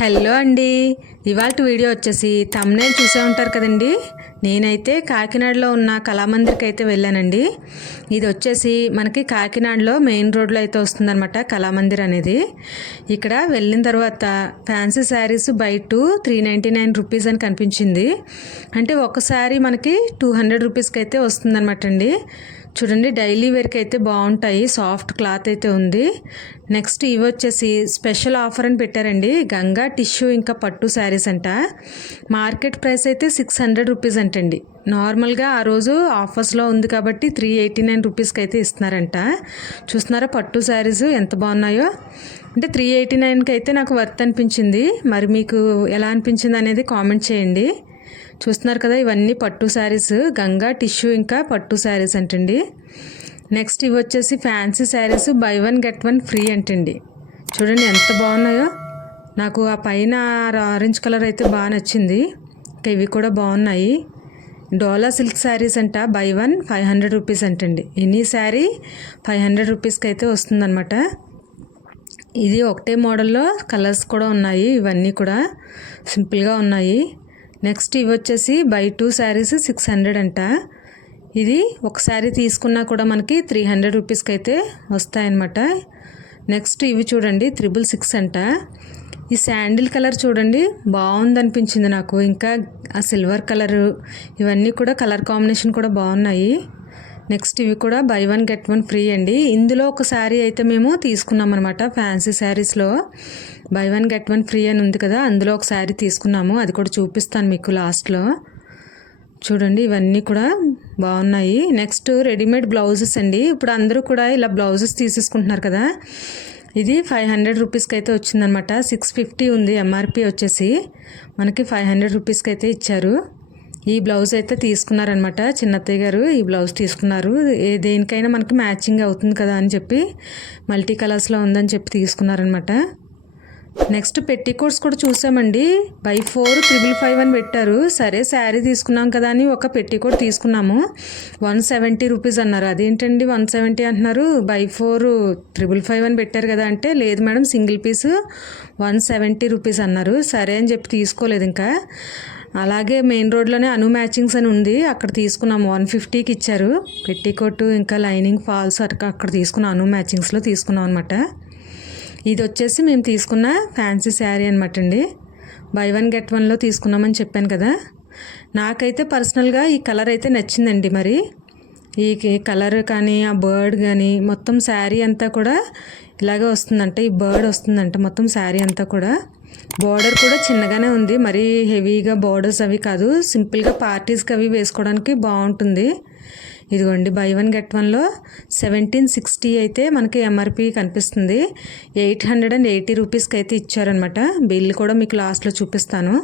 Hello అండి, ఇవాళ video వచ్చేసి థంబ్నెయిల్ చూసే ఉంటారు కదండి. నేనైతే కాకినాడలో ఉన్న కళామందిర్కి అయితే వెళ్ళానండి. ఇది వచ్చేసి మనకి కాకినాడలో మెయిన్ రోడ్లో అయితే వస్తుందన్నమాట కళామందిర్ అనేది. ఇక్కడ వెళ్ళిన తర్వాత ఫ్యాన్సీ శారీస్ బై 2 399 రూపీస్ అని కనిపించింది. అంటే ఒక శారీ మనకి 200 రూపీస్కి అయితే వస్తుందన్నమాట అండి. చూడండి, డైలీ వేర్కి అయితే బాగుంటాయి, సాఫ్ట్ క్లాత్ అయితే ఉంది. నెక్స్ట్ ఇవి వచ్చేసి స్పెషల్ ఆఫర్ అని పెట్టారండి, గంగా టిష్యూ ఇంకా పట్టు శారీస్ అంట. మార్కెట్ ప్రైస్ అయితే 600 రూపీస్ అంటండి. నార్మల్గా ఆ రోజు ఆఫర్స్లో ఉంది కాబట్టి 389 రూపీస్కి అయితే ఇస్తున్నారంట. చూస్తున్నారా పట్టు శారీస్ ఎంత బాగున్నాయో. అంటే 389కి అయితే నాకు వర్త్ అనిపించింది. మరి మీకు ఎలా అనిపించింది అనేది కామెంట్ చేయండి. చూస్తున్నారు కదా, ఇవన్నీ పట్టు శారీస్, గంగా టిష్యూ ఇంకా పట్టు శారీస్ అంటండి. నెక్స్ట్ ఇవి వచ్చేసి fancy saris by 1 get 1 free అంటండి. చూడండి ఎంత బాగున్నాయో. నాకు ఆ పైన ఆరెంజ్ కలర్ అయితే బాగా నచ్చింది. ఇంకా ఇవి కూడా బాగున్నాయి. డోలా సిల్క్ శారీస్ అంట, బై 1 500 రూపీస్ అంటండి. ఎనీ శారీ 500 రూపీస్కి అయితే వస్తుందన్నమాట. ఇది ఒకటే మోడల్లో కలర్స్ కూడా ఉన్నాయి, ఇవన్నీ కూడా సింపుల్గా ఉన్నాయి. నెక్స్ట్ ఇవి వచ్చేసి బై 2 శారీస్ 600 అంట. ఇది ఒక శారీ తీసుకున్నా కూడా మనకి 300 రూపీస్కి అయితే వస్తాయన్నమాట. నెక్స్ట్ ఇవి చూడండి 666 అంట. ఈ శాండిల్ కలర్ చూడండి బాగుంది అనిపించింది నాకు. ఇంకా ఆ సిల్వర్ కలరు ఇవన్నీ కూడా కలర్ కాంబినేషన్ కూడా బాగున్నాయి. నెక్స్ట్ ఇవి కూడా బై 1 గెట్ 1 ఫ్రీ అండి. ఇందులో ఒక శారీ అయితే మేము తీసుకున్నాం అనమాట. ఫ్యాన్సీ శారీస్లో బై 1 గెట్ 1 ఫ్రీ అని ఉంది కదా, అందులో ఒక శారీ తీసుకున్నాము. అది కూడా చూపిస్తాను మీకు లాస్ట్లో. చూడండి ఇవన్నీ కూడా బాగున్నాయి. నెక్స్ట్ రెడీమేడ్ బ్లౌజెస్ అండి. ఇప్పుడు అందరూ కూడా ఇలా బ్లౌజెస్ తీసేసుకుంటున్నారు కదా. ఇది 500 రూపీస్కి అయితే వచ్చిందనమాట. 650 ఉంది ఎంఆర్పి వచ్చేసి, మనకి 500 రూపీస్కి అయితే ఇచ్చారు. ఈ బ్లౌజ్ అయితే తీసుకున్నారనమాట. చిన్నత్తయ్య గారు ఈ బ్లౌజ్ తీసుకున్నారు. దేనికైనా మనకి మ్యాచింగ్ అవుతుంది కదా అని చెప్పి, మల్టీ కలర్స్లో ఉందని చెప్పి తీసుకున్నారనమాట. నెక్స్ట్ పెట్టికోట్స్ కూడా చూసామండి. బై 4 555 అని పెట్టారు. సరే శారీ తీసుకున్నాం కదా అని ఒక పెట్టికోట్ తీసుకున్నాము. 170 రూపీస్ అన్నారు. అదేంటండి 170 అంటున్నారు, బై 4 555 అని పెట్టారు కదా అంటే, లేదు మేడం సింగిల్ పీస్ 170 రూపీస్ అన్నారు. సరే అని చెప్పి తీసుకోలేదు. ఇంకా అలాగే మెయిన్ రోడ్లోనే అను మ్యాచింగ్స్ అని ఉంది, అక్కడ తీసుకున్నాము. 150కి ఇచ్చారు పెట్టికోట్ ఇంకా లైనింగ్ ఫాల్స్ అక్కడ తీసుకున్నాం. అను మ్యాచింగ్స్లో తీసుకున్నాం అనమాట. ఇది వచ్చేసి మేము తీసుకున్న ఫ్యాన్సీ శారీ అనమాట అండి. బై 1 గెట్ 1లో తీసుకున్నామని చెప్పాను కదా. నాకైతే పర్సనల్గా ఈ కలర్ అయితే నచ్చిందండి. మరి ఈ కలర్ కానీ ఆ బర్డ్ కానీ మొత్తం శారీ అంతా కూడా ఇలాగే వస్తుందంట. ఈ బర్డ్ వస్తుందంట మొత్తం శారీ అంతా కూడా. బార్డర్ కూడా చిన్నగానే ఉంది, మరీ హెవీగా బార్డర్స్ అవి కాదు. సింపుల్గా పార్టీస్కి అవి వేసుకోవడానికి బాగుంటుంది. ఇదిగోండి బై 1 గెట్ 1లో 1760 అయితే మనకి ఎంఆర్పి కనిపిస్తుంది. 880 రూపీస్కి అయితే ఇచ్చారనమాట. బిల్ కూడా మీకు లాస్ట్లో చూపిస్తాను.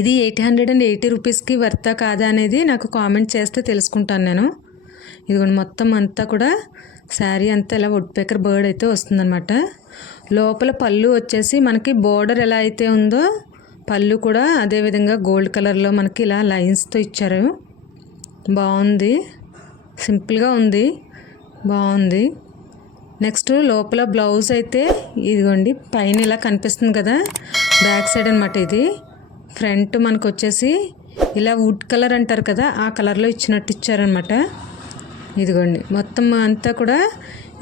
ఇది 880 రూపీస్కి వర్తా కాదా అనేది నాకు కామెంట్ చేస్తే తెలుసుకుంటాను నేను. ఇదిగోండి మొత్తం అంతా కూడా శారీ అంతా ఇలా వుడ్ పేకర్ బర్డ్ అయితే వస్తుందన్నమాట. లోపల పళ్ళు వచ్చేసి మనకి బోర్డర్ ఎలా అయితే ఉందో పళ్ళు కూడా అదేవిధంగా గోల్డ్ కలర్లో మనకి ఇలా లైన్స్తో ఇచ్చారు. బాగుంది, సింపుల్గా ఉంది, బాగుంది. నెక్స్ట్ లోపల బ్లౌజ్ అయితే ఇదిగోండి పైన ఇలా కనిపిస్తుంది కదా, బ్యాక్ సైడ్ అనమాట. ఇది ఫ్రంట్ మనకు వచ్చేసి ఇలా వుడ్ కలర్ అంటారు కదా, ఆ కలర్లో ఇచ్చినట్టు ఇచ్చారనమాట. ఇదిగోండి మొత్తం అంతా కూడా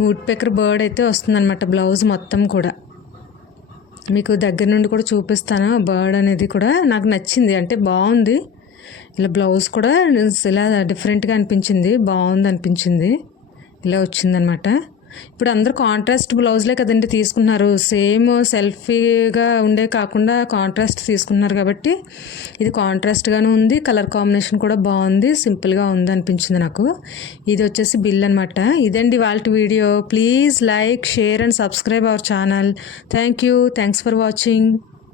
వుడ్ పేకర్ బర్డ్ అయితే వస్తుందన్నమాట. బ్లౌజ్ మొత్తం కూడా మీకు దగ్గర నుండి కూడా చూపిస్తాను. బర్డ్ అనేది కూడా నాకు నచ్చింది, అంటే బాగుంది. ఇలా బ్లౌజ్ కూడా ఇలా డిఫరెంట్గా అనిపించింది, బాగుంది అనిపించింది. ఇలా వచ్చిందనమాట. ఇప్పుడు అందరూ కాంట్రాస్ట్ బ్లౌజ్లే కదండి తీసుకున్నారు. సేమ్ సెల్ఫీగా ఉండే కాకుండా కాంట్రాస్ట్ తీసుకున్నారు కాబట్టి ఇది కాంట్రాస్ట్గానే ఉంది. కలర్ కాంబినేషన్ కూడా బాగుంది, సింపుల్గా ఉంది అనిపించింది నాకు. ఇది వచ్చేసి బిల్ అనమాట. ఇదండి వాళ్ళ video. Please like, share and subscribe our channel. Thanks for watching.